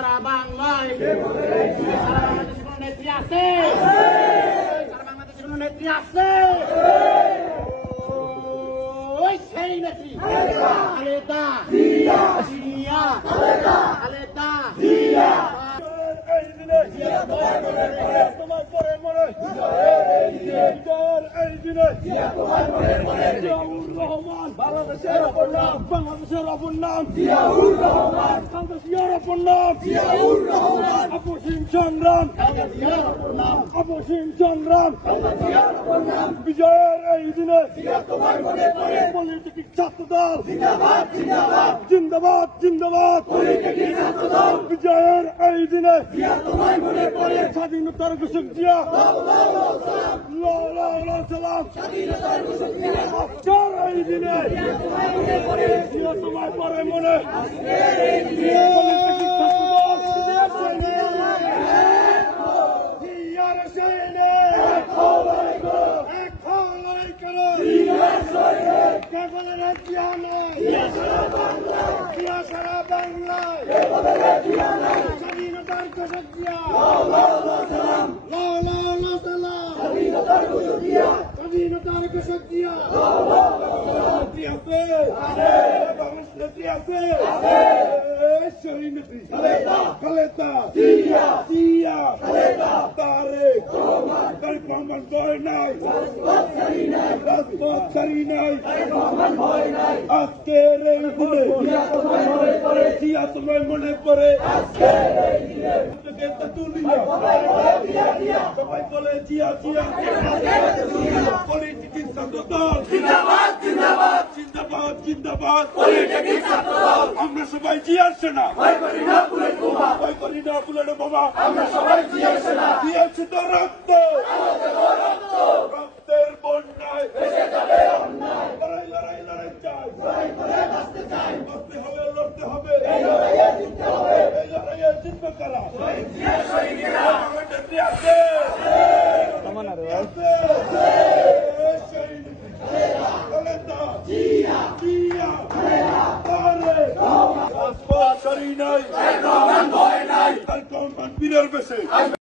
সারা বাংলায় সারা বাংলাদেশে কোন নেত্রী আছে? সারা বাংলাদেশে কোন নেত্রী আছে? ওই সেই নেত্রী খালেদা জিয়া। খালেদা জিয়া। তোমার পরে মনে রহমান বাংলাদেশের অপর নাম, বাংলাদেশের অপর নাম জিয়াউর রহমান, বাংলাদেশের অপর নাম জিয়াউর রহমান, অপসীম সংগ্রাম, অপসীম সংগ্রাম, বিজয়ের এই দিনে পলিটিক্যাল ছাত্রদল জিন্দাবাদ জিন্দাবাদ জিন্দাবাদ জিন্দাবাদ, পলিটিক্যাল ছাত্রদল বিজয়ের এই দিনে স্বাধীনতার ঘোষক জিয়া সালাম, স্বাধীনতার ঘোষক জিয়া আজকের এই দিনে জিয়া তোমায় পরে মনে সারা বাংলায় স্বাধীনতার ঘোষক জিয়া স্বাধীনতার ঘোষক জিয়া, স্বাধীনতার ঘোষক জিয়া নেত্রী আছে, নেত্রী আছে শহীদ নেত্রী খালেদা জিয়া জিয়া তারেক রহমান ভয় নাই, রাজপথ ছাড়ি নাই, আজকের এই দিনে জিয়া তোমায় মনে পড়ে, সবাই বলে জিয়া জিয়া, পলিটিক্যাল ছাত্রদল জিন্দাবাদ জিন্দাবাদ জিন্দাবাদ জিন্দাবাদ, পলিটিক্যাল ছাত্রদল আমরা সবাই জিয়ার সেনা, ভয় করি না বুলেট বোমা, ভয় করি না বুলেট বোমা, আমরা সবাই জিয়ার সেনা, দিয়েছে তো রক্ত, রক্তের বন্যায় ভেসে যাবে অন্যায়, লড়াই লড়াই লড়াই চাই, লড়াই করে বাঁচতে চাই, বাঁচতে হবে লড়তে হবে, এই লড়াইয়ে জিততে হবে, এই লড়াইয়ে জিতবে কারা? জিয়ার সৈনিকরা নেত্রী আছে, রাজপথ ছাড়ি নাই, ভয় নাই, তার কমান বীরের বেশে